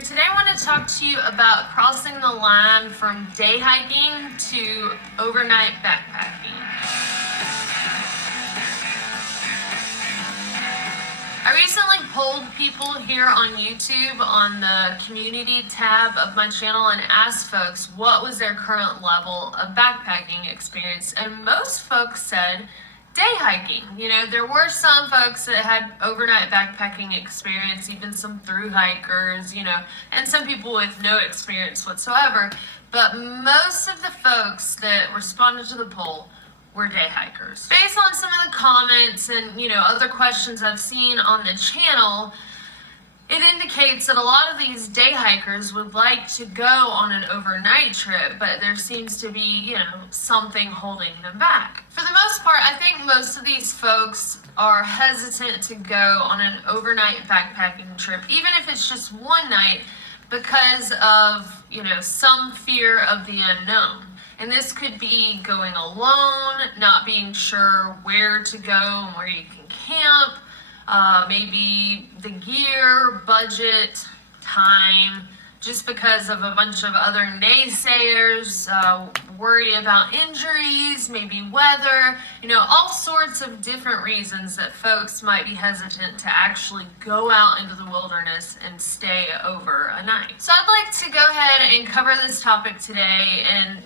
here. Today I want to talk to you about crossing the line from day hiking to overnight backpacking. I recently polled people here on YouTube on the community tab of my channel and asked folks what was their current level of backpacking experience, and most folks said day hiking. You know, there were some folks that had overnight backpacking experience, even some through hikers, and some people with no experience whatsoever. But most of the folks that responded to the poll were day hikers. Based on some of the comments and, other questions I've seen on the channel, it indicates that a lot of these day hikers would like to go on an overnight trip, but there seems to be, something holding them back. For the most part, I think most of these folks are hesitant to go on an overnight backpacking trip, even if it's just one night, because of, some fear of the unknown. And this could be going alone, not being sure where to go and where you can camp, maybe the gear, budget, time, just because of a bunch of other naysayers, worry about injuries, maybe weather, all sorts of different reasons that folks might be hesitant to actually go out into the wilderness and stay over a night. So I'd like to go ahead and cover this topic today and,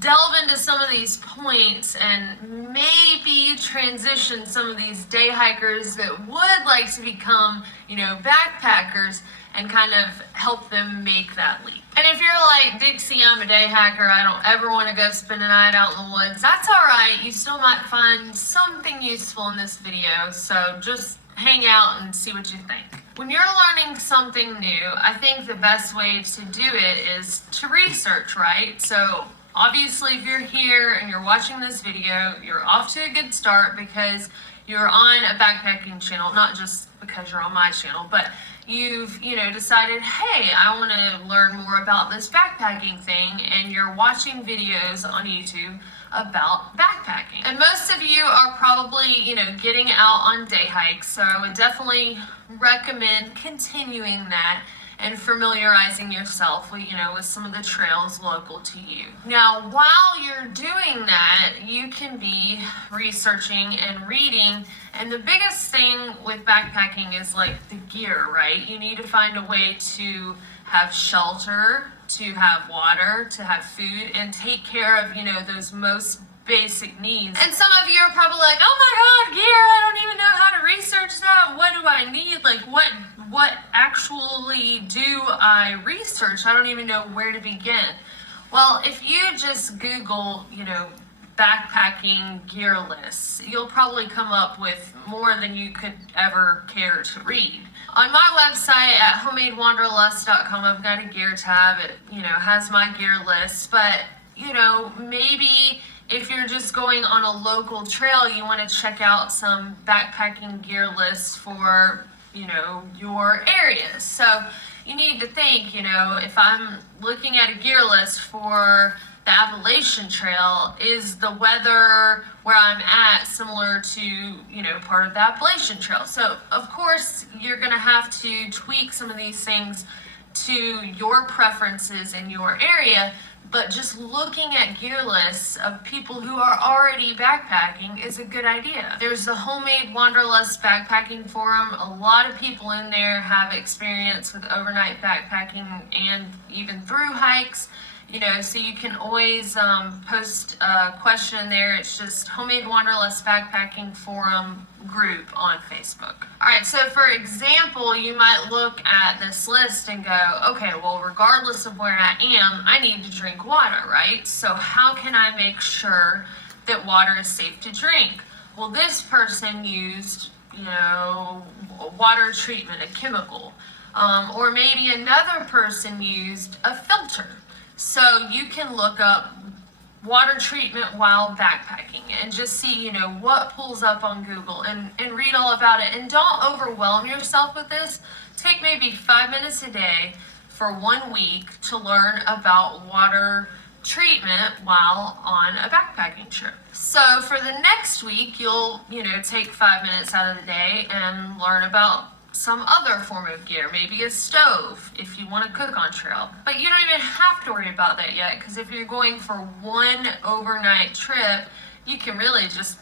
delve into some of these points and maybe transition some of these day hikers that would like to become, backpackers and kind of help them make that leap. And if you're like, Dixie, I'm a day hiker, I don't ever want to go spend a night out in the woods, that's all right. You still might find something useful in this video, so just hang out and see what you think. When you're learning something new, I think the best way to do it is to research, right? So obviously, if you're here and you're watching this video, you're off to a good start because you're on a backpacking channel, not just because you're on my channel, but you've, decided, hey, I want to learn more about this backpacking thing, and you're watching videos on YouTube about backpacking. And most of you are probably, getting out on day hikes, so I would definitely recommend continuing that and familiarizing yourself with, with some of the trails local to you. Now, while you're doing that, you can be researching and reading, and the biggest thing with backpacking is like the gear, right? You need to find a way to have shelter, to have water, to have food, and take care of, those most basic needs. And some of you are probably like, oh my God, gear, I don't even know how to research that. What do I need? Like, what actually do I research? I don't even know where to begin. Well, if you just Google, backpacking gear lists, you'll probably come up with more than you could ever care to read. On my website at homemadewanderlust.com, I've got a gear tab. It, has my gear list, but, maybe if you're just going on a local trail, you want to check out some backpacking gear lists for, your area. So you need to think, if I'm looking at a gear list for the Appalachian Trail, is the weather where I'm at similar to, part of the Appalachian Trail? So of course you're going to have to tweak some of these things to your preferences in your area, but just looking at gear lists of people who are already backpacking is a good idea. There's the Homemade Wanderlust Backpacking Forum. A lot of people in there have experience with overnight backpacking and even through hikes. So you can always post a question there. It's just Homemade Wanderlust Backpacking Forum group on Facebook. All right, so for example, you might look at this list and go, okay, well, regardless of where I am, I need to drink water, right? So how can I make sure that water is safe to drink? Well, this person used, water treatment, a chemical, or maybe another person used a filter. So you can look up water treatment while backpacking and just see, what pulls up on Google and read all about it. And don't overwhelm yourself with this. Take maybe 5 minutes a day for 1 week to learn about water treatment while on a backpacking trip. So for the next week, you'll, take 5 minutes out of the day and learn about some other form of gear, maybe a stove if you want to cook on trail. But you don't even have to worry about that yet, because if you're going for one overnight trip, you can really just,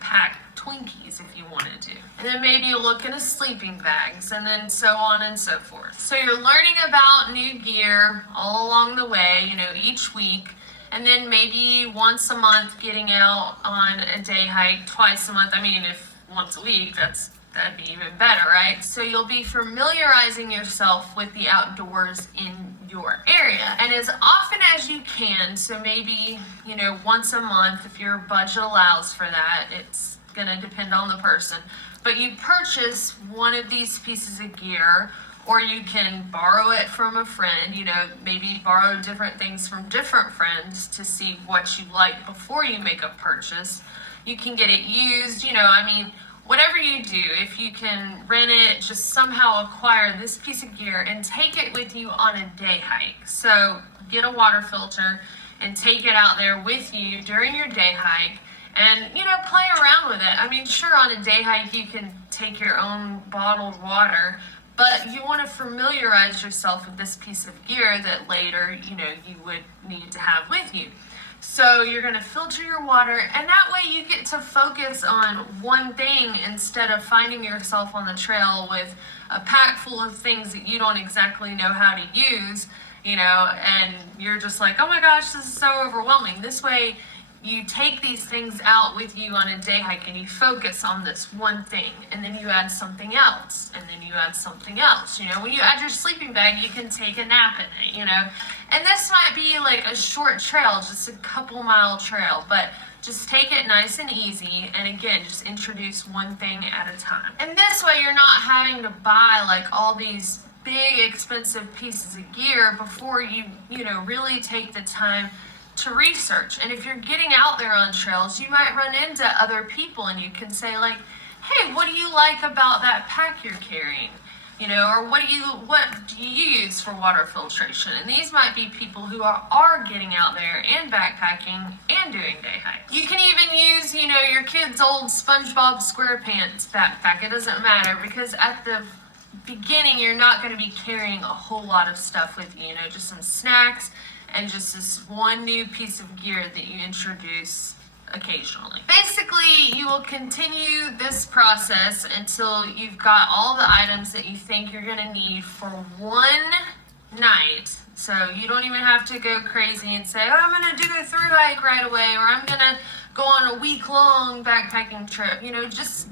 pack Twinkies if you wanted to. And then maybe you look into sleeping bags, and then so on and so forth. So you're learning about new gear all along the way, each week. And then maybe once a month getting out on a day hike, twice a month. I mean, if once a week, that'd be even better, right? So you'll be familiarizing yourself with the outdoors in your area. And as often as you can, so maybe, once a month, if your budget allows for that, it's gonna depend on the person. But you purchase one of these pieces of gear, or you can borrow it from a friend, maybe borrow different things from different friends to see what you like before you make a purchase. You can get it used, whatever you do, if you can rent it, just somehow acquire this piece of gear and take it with you on a day hike. So get a water filter and take it out there with you during your day hike and, play around with it. I mean, sure, on a day hike, you can take your own bottled water, but you want to familiarize yourself with this piece of gear that later, you would need to have with you. So you're going to filter your water, and that way you get to focus on one thing instead of finding yourself on the trail with a pack full of things that you don't exactly know how to use, and you're just like, oh my gosh, this is so overwhelming. This way you take these things out with you on a day hike and you focus on this one thing, and then you add something else, and then you add something else. When you add your sleeping bag, you can take a nap in it, and this might be like a short trail, just a couple mile trail, but just take it nice and easy, and again, just introduce one thing at a time. And this way you're not having to buy like all these big expensive pieces of gear before you really take the time to research. And if you're getting out there on trails, you might run into other people and you can say like, hey, what do you like about that pack you're carrying? Or what do you use for water filtration? And these might be people who are getting out there and backpacking and doing day hikes. You can even use, your kid's old SpongeBob SquarePants backpack. It doesn't matter, because at the beginning, you're not going to be carrying a whole lot of stuff with you, just some snacks and just this one new piece of gear that you introduce occasionally. Basically, you will continue this process until you've got all the items that you think you're going to need for one night. So you don't even have to go crazy and say, oh, I'm going to do a through hike right away, or I'm going to go on a week-long backpacking trip. Just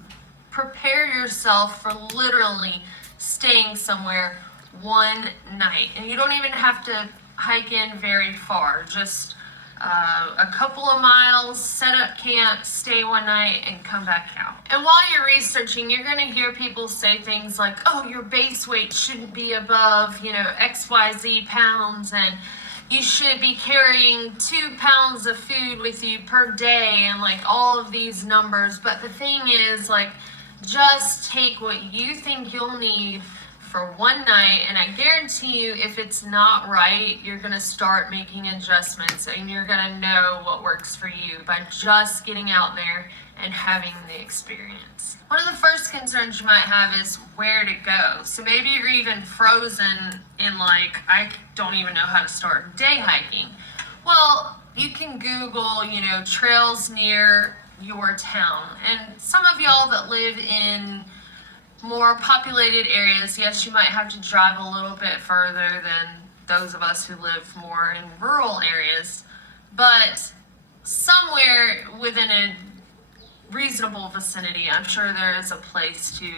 prepare yourself for literally staying somewhere one night. And you don't even have to hike in very far, just a couple of miles, set up camp, stay one night, and come back out. And while you're researching, you're going to hear people say things like, oh, your base weight shouldn't be above, XYZ pounds, and you should be carrying 2 pounds of food with you per day, and like all of these numbers. But the thing is, like, just take what you think you'll need for one night, and I guarantee you, if it's not right, you're going to start making adjustments, and you're going to know what works for you by just getting out there and having the experience. One of the first concerns you might have is where to go. So maybe you're even frozen in like, I don't even know how to start day hiking. Well, you can Google, trails near your town. And some of y'all that live in more populated areas, yes, you might have to drive a little bit further than those of us who live more in rural areas, but somewhere within a reasonable vicinity, I'm sure there is a place to,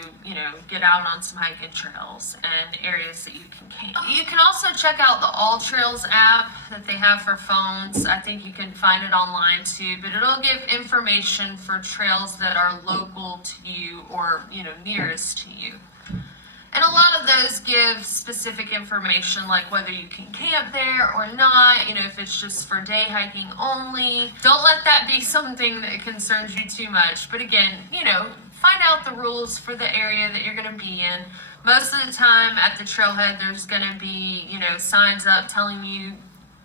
get out on some hiking trails and areas that you can camp. You can also check out the All Trails app that they have for phones. I think you can find it online too, but it'll give information for trails that are local to you or, nearest to you. And a lot of those give specific information, like whether you can camp there or not, if it's just for day hiking only. Don't let that be something that concerns you too much. But again, find out the rules for the area that you're going to be in. Most of the time at the trailhead, there's going to be, signs up telling you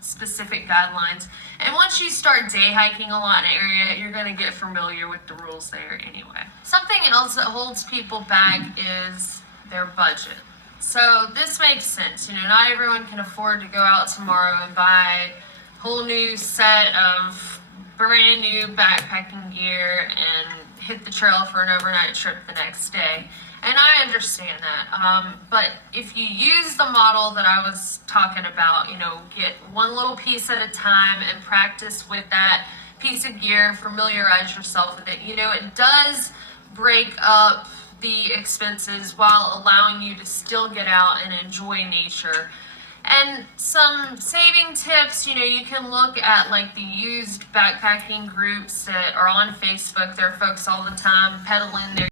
specific guidelines. And once you start day hiking a lot in an area, you're going to get familiar with the rules there anyway. Something else that holds people back is their budget. So this makes sense. Not everyone can afford to go out tomorrow and buy a whole new set of brand new backpacking gear and hit the trail for an overnight trip the next day. And I understand that. But if you use the model that I was talking about, get one little piece at a time and practice with that piece of gear, familiarize yourself with it. It does break up the expenses while allowing you to still get out and enjoy nature. And some saving tips, you can look at like the used backpacking groups that are on Facebook. There are folks all the time peddling their